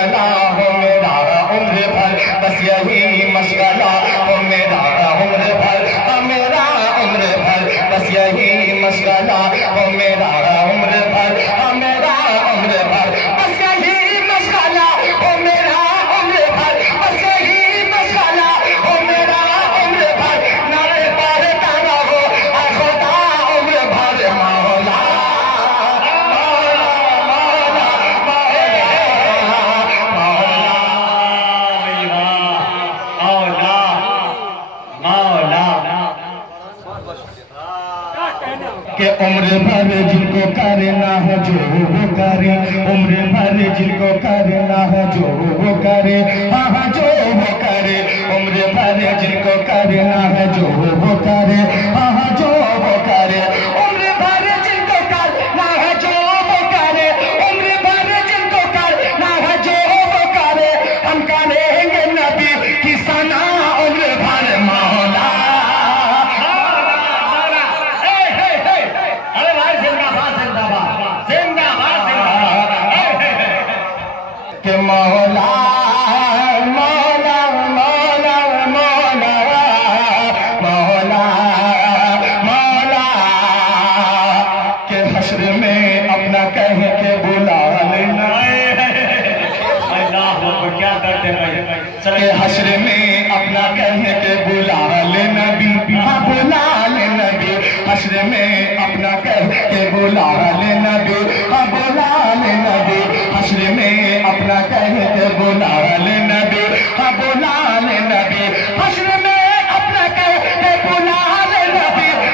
مشغلہ ہو میرا عمر بھر بس یہی مشغلہ ہو میرا عمر بھر میرا عمر بھر بس یہی مشغلہ ہو میرا عمر بھر میرا عمر بھر بس یہی مشغلہ ہو میرا عمر بھر بس یہی مشغلہ ہو میرا عمر بھر نعرے پڑھتا رہو اے خدا عمر بھر مولا کہ عمر بھر جن کو کرنا ہے جو وہ کرے عمر بھر جن کو کرنا ہے جو وہ کرے ہاں جو وہ کرے عمر بھر جن کو کرنا ہے جو وہ کرے ہاں جو وہ کرے عمر بھر جن کو کرنا ہے جو وہ کرے عمر بھر جن کو کرنا ہے جو وہ کرے ہم کریں گے نبی کی ثنا عمر بھر مولا کہ مولا مولا مولا مولا مولا مولا کہ حشر میں اپنا کہہ کے بلا لینا کیا کرتے بھائی کہ حشر میں اپنا کہہ کے بلا لینا بلا لینا حشر میں اپنا کہہ کے بلا لینا بلا لینا حشر میں اپنا کہہ کے بلا لینا بلا لینا حشر میں اپنا کہہ کے بلا لینا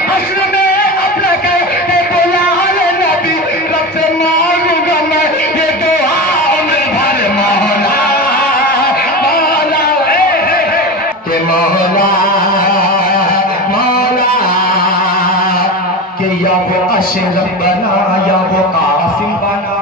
حشر میں اپنا کہہ کے بلا لینا رب سے مانگوں گا میں یہ دعا عمر بھر مولا مولا کہ مولا مولا کہ یا وہ اشرف بنا یا وہ قاسم بنا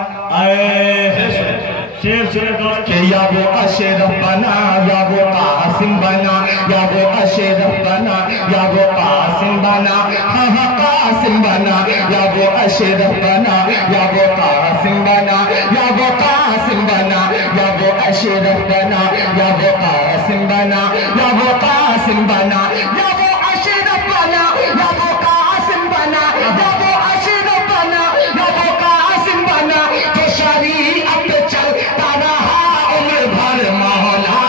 کہ یا وہ اشرف بنا یا وہ قاسم بنا یا وہ اشرف بنا یا وہ قاسم بنا ہاں قاسم بنا یا وہ اشرف بنا یا وہ قاسم بنا یا وہ قاسم بنا یا وہ اشرف بنا یا وہ قاسم بنا یا وہ قاسم بنا یا وہ اشرف بنا یا وہ قاسم بنا یا وہ اشرف بنا یا وہ قاسم بنا تو شریعت پہ چلتا رہا عمر بھر مولا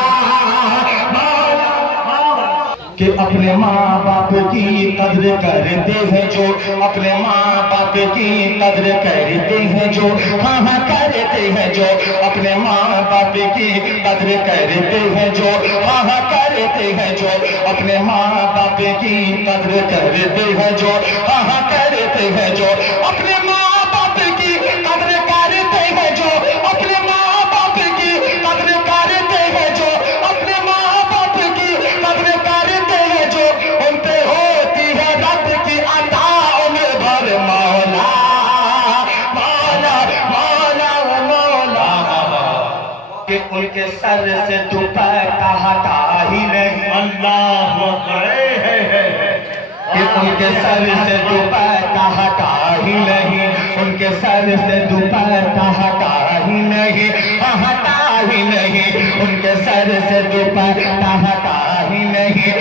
کہ اپنے ماں باپ کی قدر کرتے ہیں جو اپنے ماں باپ کی قدر کرتے ہیں جو ہاں کرتے ہیں جو اپنے ماں باپ کی قدر کرتے ہیں جو ہاں کرتے ہیں جو اپنے ماں باپ کی قدر کرتے ہیں جو ہاں کرتے ہیں جو اپنے ماں باپ کی قدر کرتے ہیں جو اپنے ماں باپ کی قدر کرتے ہیں جو اپنے ماں باپ کی قدر کرتے ہیں جو ان پہ ہوتی ہے رب کی عطا عمر بھر مولا مولا مولا مولا کہ ان کے سر سے دوپٹہ ہٹا ہی نہیں اللہ کہ ان کے سر سے دوپٹہ ہٹا ہی نہیں ان کے سر سے دوپٹہ ہٹا ہی نہیں ہٹا ہی نہیں ان کے سر سے دوپٹہ ہٹا ہی نہیں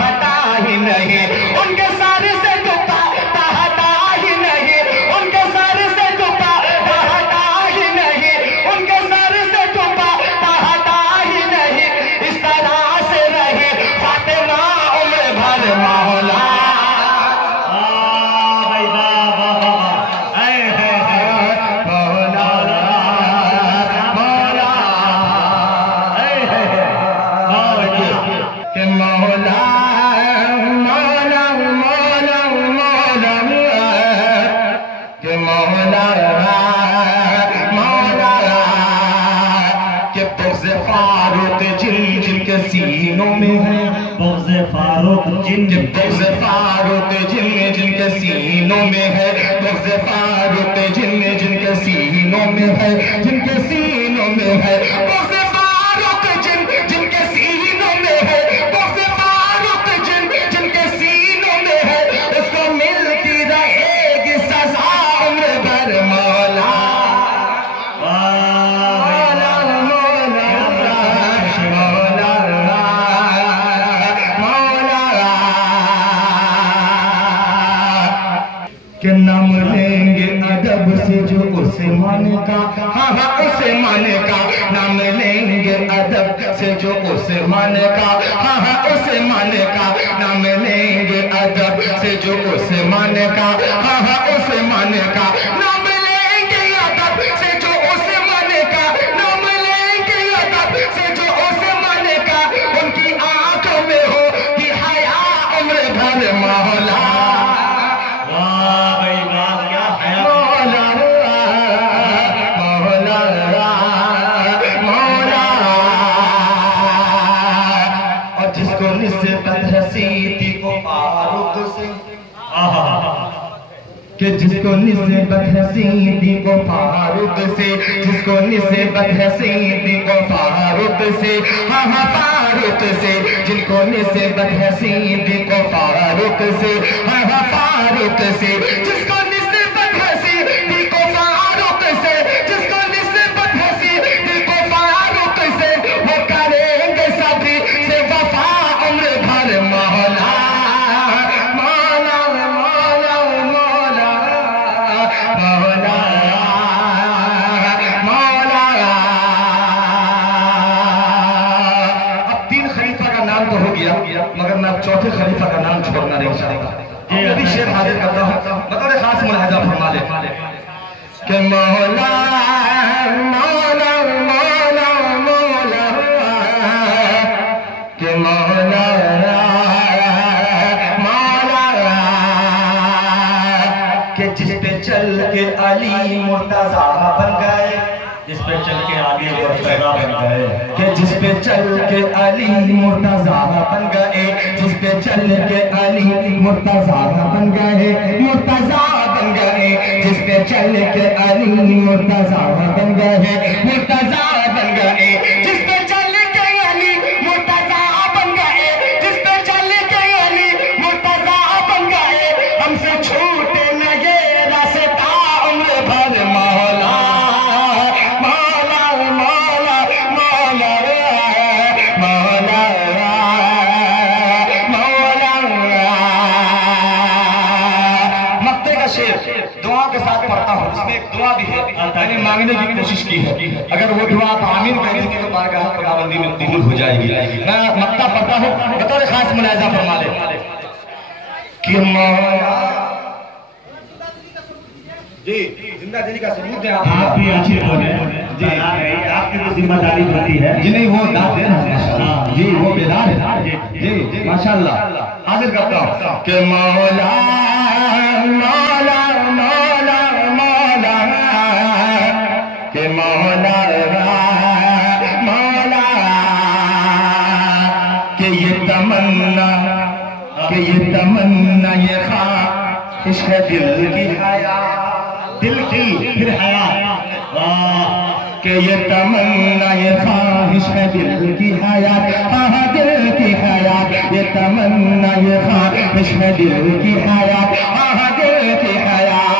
ہٹا ہی نہیں ان کے سر سے دوپٹہ ہٹا ہی نہیں ان کے سر سے دوپٹہ ہٹا ہی نہیں ان کے سر سے دوپٹہ ہٹا ہی نہیں اس طرح سے رہی فاطمہ عمر بھر مولا سینوں میں ہے بغض فاروق جن کے سینوں میں ہے بغض فاروق جن کے سینوں میں ہے جن کے سینوں میں ہے بغض فاروق جن کے سینوں میں ہے بغض فاروق جن کے سینوں میں ہے اس کو ملتی رہے گی سزا عمر بھر مولا مولا مولا عثمان کا ہاں ہاں عثمان کا نام لیں گے ادب سے جو عثمان کا ہاں ہاں عثمان کا نام لیں گے ادب سے جو عثمان کا ہاں ہاں عثمان کا نام لیں گے ادب سے جو عثمان کا نام لیں گے ادب سے جو عثمان کا ان کی آنکھوں میں ہو کہ حیا عمر بھر مولا کہ جس کو نسبت ہے صدیق و فاروق سے جس کو نسبت ہے صدیق و فاروق سے ہاں ہاں فاروق سے جن کو نسبت ہے صدیق و فاروق سے ہاں ہاں فاروق سے جس کو نسبت ہے صدیق و فاروق سے جس کو نسبت ہے صدیق و فاروق سے وہ کریں گے صبری سے وفا عمر بھر مولا مگر میں چوتھے خلیفہ کا نام چھوڑنا نہیں چاہتا یہ بھی شعر حاضر کرتا ہوں بطور خاص ملاحظہ فرما لے کہ مولا مولا مولا مولا کہ مولا مولا کہ جس پہ چل کے علی مرتضیٰ بن گئے جس پہ چل کے علی مرتضیٰ بن گئے کہ جس پہ چل کے علی مرتضیٰ بن گئے جس پہ چل کے علی مرتضیٰ بن گئے مرتضیٰ بن گئے جس پہ چل کے علی مرتضیٰ بن گئے مرتضیٰ بن گئے جس پہ چل کے علی مرتضیٰ بن گئے جس پہ چل کے علی مرتضیٰ بن گئے ہم سے چھوٹے نہ یہ راستہ عمر بھر مولا دعا کے ساتھ پڑھتا ہوں اس میں ایک دعا بھی ہے میں نے مانگنے کی کوشش کی ہے اگر وہ دعا آپ آمین کہہ دیں گے تو بارگاہ خداوندی میں قبول ہو جائے گی میں مقطع پڑھتا ہوں بطور خاص ملاحظہ فرما لے کہ مولا جی زندہ دلی کا ثبوت دیں آپ بھی اچھے بولیں جی آپ کی تو ذمہ داری ہوتی ہے جی نہیں وہ داد دیں جی وہ بیدار ہے جی ماشاءاللہ حاضر کرتا ہوں کہ مولا مولا مولا مولا کہ مولا مولا کہ یہ تمنا یہ خواہش ہے دل کی حیات دل کی پھر حیات کہ یہ تمنا یہ خواہش ہے دل کی حیات ہاں دل کی حیات یہ تمنا یہ خواہش ہے دل کی حیات ہاں دل کی حیات